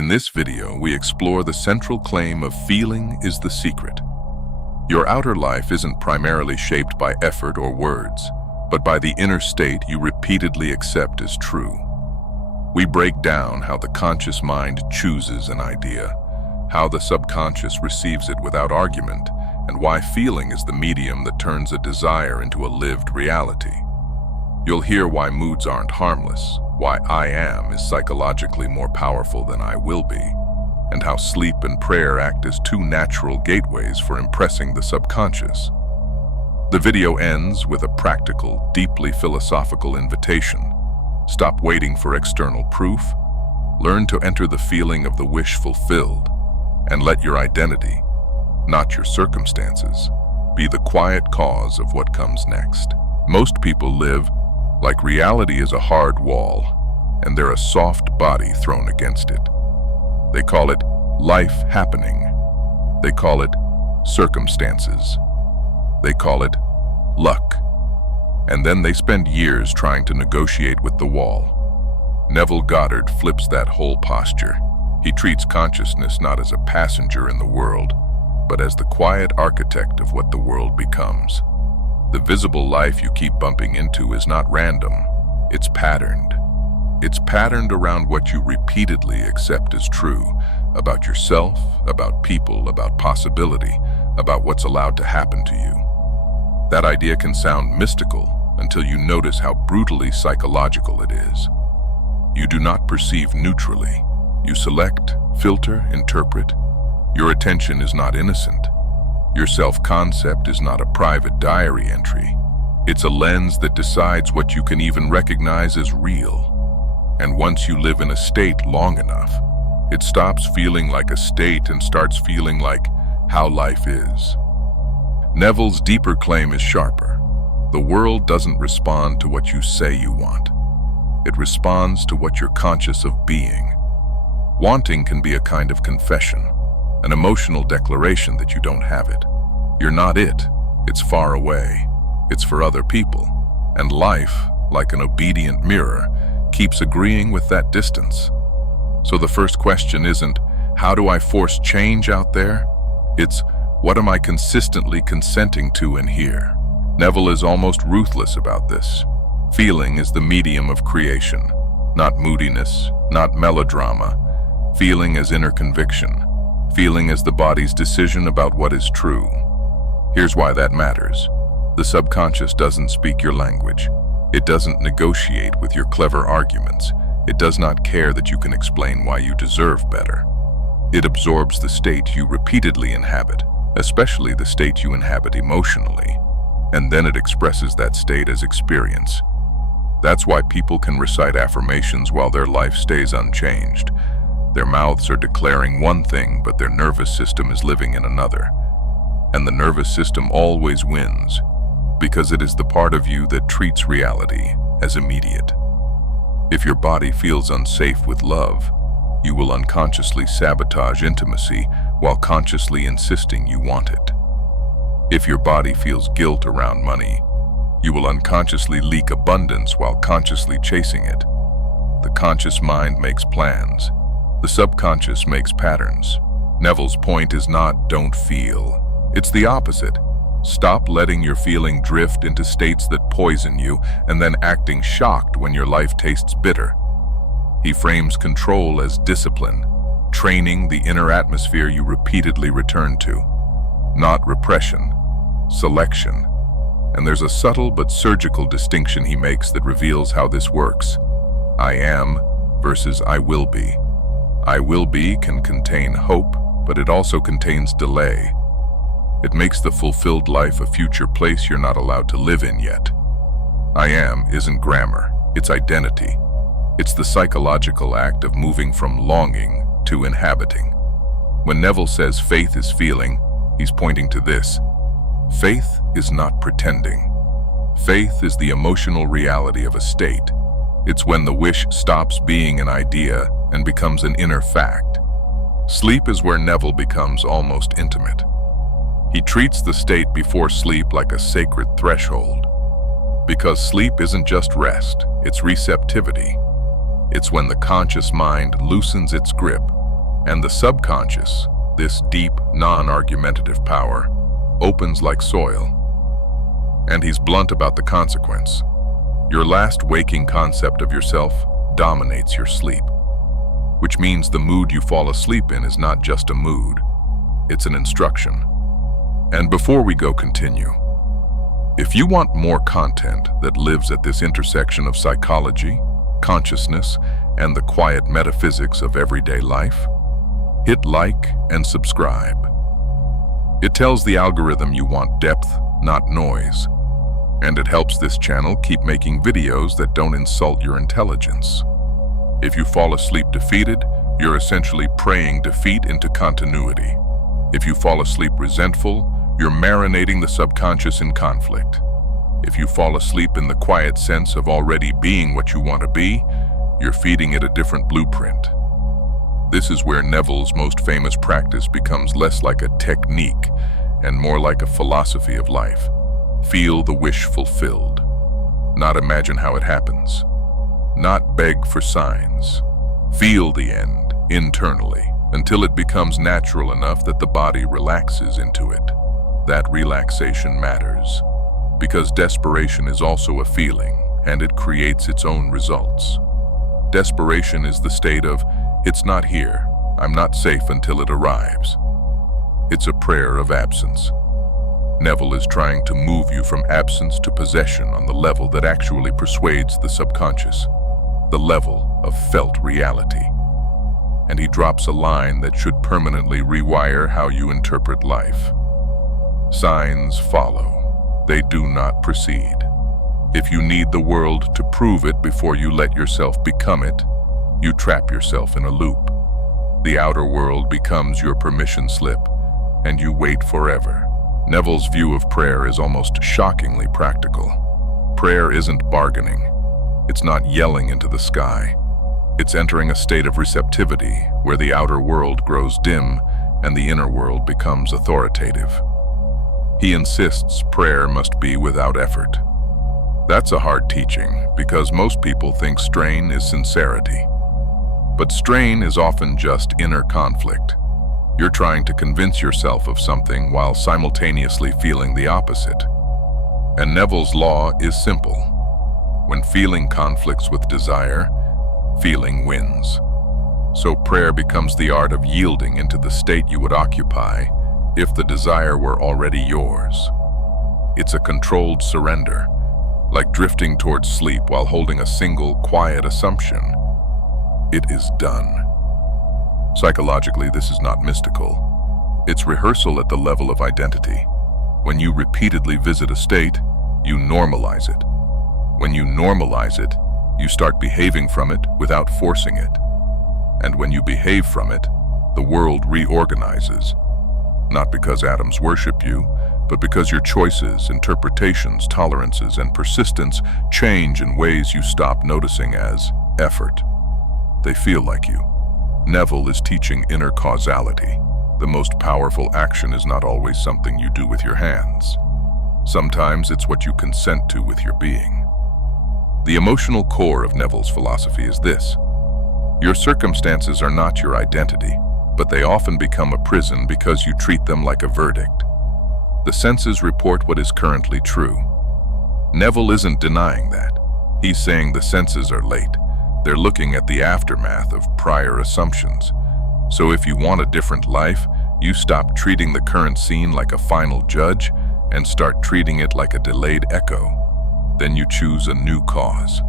In this video, we explore the central claim of feeling is the secret. Your outer life isn't primarily shaped by effort or words, but by the inner state you repeatedly accept as true. We break down how the conscious mind chooses an idea, how the subconscious receives it without argument, and why feeling is the medium that turns a desire into a lived reality. You'll hear why moods aren't harmless, why I am is psychologically more powerful than I will be, and how sleep and prayer act as two natural gateways for impressing the subconscious. The video ends with a practical, deeply philosophical invitation. Stop waiting for external proof. Learn to enter the feeling of the wish fulfilled, and let your identity, not your circumstances, be the quiet cause of what comes next. Most people live like reality is a hard wall, and they're a soft body thrown against it. They call it life happening. They call it circumstances. They call it luck. And then they spend years trying to negotiate with the wall. Neville Goddard flips that whole posture. He treats consciousness not as a passenger in the world, but as the quiet architect of what the world becomes. The visible life you keep bumping into is not random, it's patterned. It's patterned around what you repeatedly accept as true, about yourself, about people, about possibility, about what's allowed to happen to you. That idea can sound mystical until you notice how brutally psychological it is. You do not perceive neutrally. You select, filter, interpret. Your attention is not innocent. Your self-concept is not a private diary entry. It's a lens that decides what you can even recognize as real. And once you live in a state long enough, it stops feeling like a state and starts feeling like how life is. Neville's deeper claim is sharper. The world doesn't respond to what you say you want. It responds to what you're conscious of being. Wanting can be a kind of confession, an emotional declaration that you don't have it. You're not it. It's far away. It's for other people. And life, like an obedient mirror, keeps agreeing with that distance. So the first question isn't, how do I force change out there? It's, what am I consistently consenting to in here? Neville is almost ruthless about this. Feeling is the medium of creation, not moodiness, not melodrama. Feeling as inner conviction. Feeling as the body's decision about what is true. Here's why that matters. The subconscious doesn't speak your language. It doesn't negotiate with your clever arguments. It does not care that you can explain why you deserve better. It absorbs the state you repeatedly inhabit, especially the state you inhabit emotionally, and then it expresses that state as experience. That's why people can recite affirmations while their life stays unchanged. Their mouths are declaring one thing, but their nervous system is living in another. And the nervous system always wins, because it is the part of you that treats reality as immediate. If your body feels unsafe with love, you will unconsciously sabotage intimacy while consciously insisting you want it. If your body feels guilt around money, you will unconsciously leak abundance while consciously chasing it. The conscious mind makes plans. The subconscious makes patterns. Neville's point is not don't feel. It's the opposite. Stop letting your feeling drift into states that poison you and then acting shocked when your life tastes bitter. He frames control as discipline, training the inner atmosphere you repeatedly return to. Not repression, selection. And there's a subtle but surgical distinction he makes that reveals how this works. I am versus I will be. I will be can contain hope, but it also contains delay. It makes the fulfilled life a future place you're not allowed to live in yet. I am isn't grammar, it's identity. It's the psychological act of moving from longing to inhabiting. When Neville says faith is feeling, he's pointing to this. Faith is not pretending. Faith is the emotional reality of a state. It's when the wish stops being an idea and becomes an inner fact. Sleep is where Neville becomes almost intimate. He treats the state before sleep like a sacred threshold. Because sleep isn't just rest, it's receptivity. It's when the conscious mind loosens its grip, And the subconscious, this deep, non-argumentative power, opens like soil. And he's blunt about the consequence. Your last waking concept of yourself dominates your sleep, which means the mood you fall asleep in is not just a mood, it's an instruction. And before we continue, if you want more content that lives at this intersection of psychology, consciousness, and the quiet metaphysics of everyday life, hit like and subscribe. It tells the algorithm you want depth, not noise, and it helps this channel keep making videos that don't insult your intelligence. If you fall asleep defeated, you're essentially praying defeat into continuity. If you fall asleep resentful, you're marinating the subconscious in conflict. If you fall asleep in the quiet sense of already being what you want to be, you're feeding it a different blueprint. This is where Neville's most famous practice becomes less like a technique and more like a philosophy of life. Feel the wish fulfilled. Not imagine how it happens. Not beg for signs. Feel the end internally until it becomes natural enough that the body relaxes into it. That relaxation matters because desperation is also a feeling and it creates its own results. Desperation is the state of, it's not here, I'm not safe until it arrives. It's a prayer of absence. Neville is trying to move you from absence to possession on the level that actually persuades the subconscious, the level of felt reality. And he drops a line that should permanently rewire how you interpret life. Signs follow, they do not precede. If you need the world to prove it before you let yourself become it, you trap yourself in a loop. The outer world becomes your permission slip, and you wait forever. Neville's view of prayer is almost shockingly practical. Prayer isn't bargaining. It's not yelling into the sky. It's entering a state of receptivity where the outer world grows dim and the inner world becomes authoritative. He insists prayer must be without effort. That's a hard teaching because most people think strain is sincerity. But strain is often just inner conflict. You're trying to convince yourself of something while simultaneously feeling the opposite. And Neville's law is simple. When feeling conflicts with desire, feeling wins. So prayer becomes the art of yielding into the state you would occupy if the desire were already yours. It's a controlled surrender, like drifting towards sleep while holding a single, quiet assumption. It is done. Psychologically, this is not mystical. It's rehearsal at the level of identity. When you repeatedly visit a state, you normalize it. When you normalize it, you start behaving from it without forcing it. And when you behave from it, the world reorganizes. Not because atoms worship you, but because your choices, interpretations, tolerances, and persistence change in ways you stop noticing as effort. They feel like you. Neville is teaching inner causality. The most powerful action is not always something you do with your hands. Sometimes it's what you consent to with your being. The emotional core of Neville's philosophy is this. Your circumstances are not your identity, but they often become a prison because you treat them like a verdict. The senses report what is currently true. Neville isn't denying that. He's saying the senses are late. They're looking at the aftermath of prior assumptions. So if you want a different life, you stop treating the current scene like a final judge and start treating it like a delayed echo. Then you choose a new cause.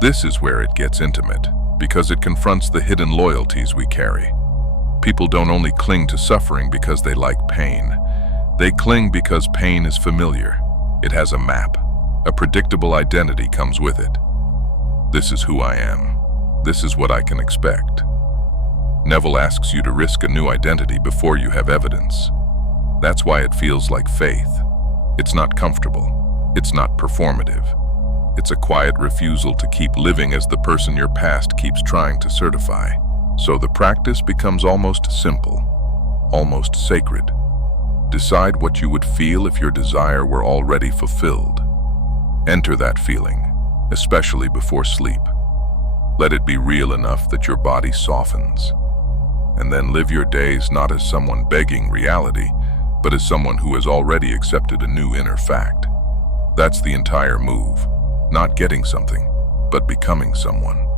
This is where it gets intimate, because it confronts the hidden loyalties we carry. People don't only cling to suffering because they like pain. They cling because pain is familiar. It has a map. A predictable identity comes with it. This is who I am. This is what I can expect. Neville asks you to risk a new identity before you have evidence. That's why it feels like faith. It's not comfortable. It's not performative. It's a quiet refusal to keep living as the person your past keeps trying to certify. So the practice becomes almost simple, almost sacred. Decide what you would feel if your desire were already fulfilled. Enter that feeling, especially before sleep. Let it be real enough that your body softens. And and then live your days not as someone begging reality, but as someone who has already accepted a new inner fact. That's the entire move. Not getting something, but becoming someone.